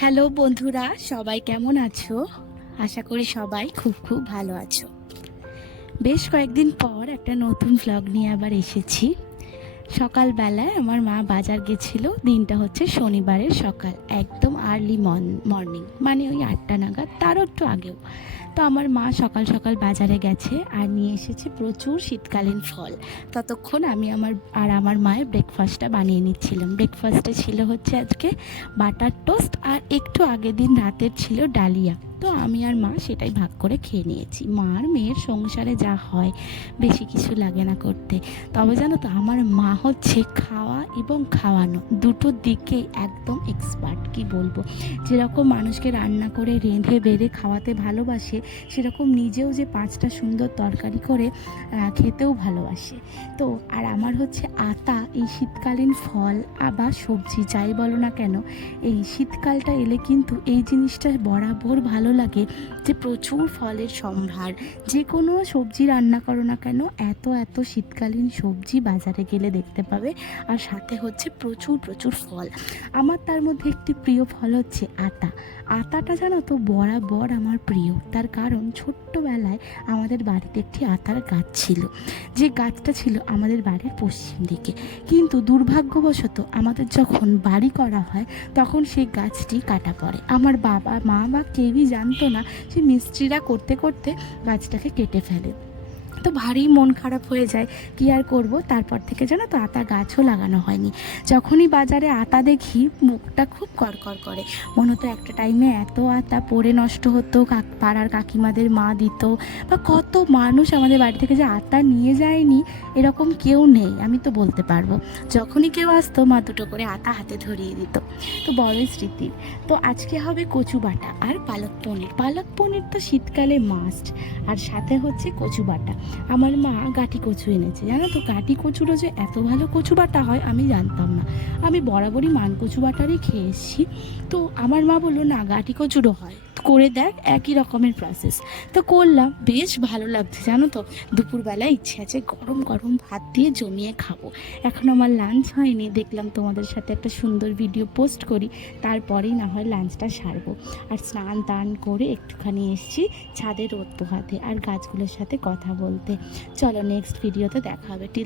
Hello বন্ধুরা, সবাই কেমন আছো? আশা করি সবাই খুব খুব ভালো আছো। বেশ কয়েকদিন পর একটা নতুন ভ্লগ নিয়ে আবার এসেছি। সকালবেলায় আমার মা বাজার গেছিলো। দিনটা হচ্ছে শনিবারের সকাল, একদম আর্লি মর্নিং, মানে ওই 8টা নাগাদ, তারও একটু আগেও। তো আমার মা সকাল সকাল বাজারে গেছে আর নিয়ে এসেছে প্রচুর শীতকালীন ফল। ততক্ষণ আমি আমার মায়ের ব্রেকফাস্টটা বানিয়ে নিচ্ছিলাম। ব্রেকফাস্টে ছিল হচ্ছে আজকে বাটার টোস্ট, আর একটু আগের দিন রাতের ছিল ডালিয়া। তো আমি আর মা সেটাই ভাগ করে খেয়ে নিয়েছি। মার মেয়ের সংসারে যা হয়, বেশি কিছু লাগে না করতে। তবে জানো তো, আমার মা হচ্ছে খাওয়া এবং খাওয়ানো দুটোর দিকেই একদম এক্সপার্ট। কি বলবো, যেরকম মানুষকে রান্না করে রেঁধে বেড়ে খাওয়াতে ভালোবাসে, সেরকম নিজেও যে 5টা সুন্দর তরকারি করে খেতেও ভালোবাসে। তো আর আমার হচ্ছে আতা, এই শীতকালীন ফল বা সবজি যাই বলো না কেন, এই শীতকালটা এলে কিন্তু এই জিনিসটা বরাবর ভালো লাগে যে প্রচুর ফলের সম্ভার। যে কোনো সবজি রান্না করো না কেন, এত এত শীতকালীন সবজি বাজারে গেলে দেখতে পাবে, আর সাথে হচ্ছে প্রচুর প্রচুর ফল। আমার তার মধ্যে একটি প্রিয় ফল হচ্ছে আতা। আতাটা জানো তো বরাবর আমার প্রিয়, তার কারণ ছোট্টবেলায় আমাদের বাড়িতে একটি আতার গাছ ছিল, যে গাছটা ছিল আমাদের বাড়ির পশ্চিম দিকে। কিন্তু দুর্ভাগ্যবশত আমাদের যখন বাড়ি করা হয়, তখন সেই গাছটি কাটা পড়ে। আমার বাবা মা বা কেউই জানতো না যে মিস্ত্রিরা করতে করতে গাছটাকে কেটে ফেলে। তো ভারী মন খারাপ হয়ে যায়, কি আর করব। তারপর থেকে জানো তো আতা গাছও লাগানো হয়নি। যখনই বাজারে আতা দেখি, মুখটা খুব করকর করে। মনে হতো একটা টাইমে এত আতা পড়ে নষ্ট হতো, পাড়ার কাকিমাদের মা দিত, বা কত মানুষ আমাদের বাড়ি থেকে যে আতা নিয়ে যায়নি এরকম কেউ নেই, আমি তো বলতে পারবো। যখনই কেউ আসতো, মা দুটো করে আতা হাতে ধরিয়ে দিত। তো বড়ই স্মৃতি। তো আজকে হবে কচু বাটা আর পালক পনির। পালক পনির তো শীতকালে মাস্ট, আর সাথে হচ্ছে কচু বাটা। আমার মা গাঁটি কচু এনেছে, জানো তো গাঁটি কচুরও যে এত ভালো কচু বাটা হয় আমি জানতাম না। আমি বরাবরই মান কচু বাটারই খেয়ে এসেছি। তো আমার মা বললো না, গাঁটি কচুরও হয়, করে দেখ, একই রকমের প্রসেস। তো করলাম, বেশ ভালো লাগছে জানো তো। দুপুরবেলায় ইচ্ছে আছে গরম গরম ভাত দিয়ে জমিয়ে খাবো। এখন আমার লাঞ্চ হয়নি, দেখলাম তোমাদের সাথে একটা সুন্দর ভিডিও পোস্ট করি, তারপরেই না হয় লাঞ্চটা সারবো। আর স্নান টান করে একটুখানি এসেছি ছাদে রোদ পোহাতে আর গাছগুলোর সাথে কথা বলতে। চলো নেক্সট ভিডিওতে দেখা হবে। টিল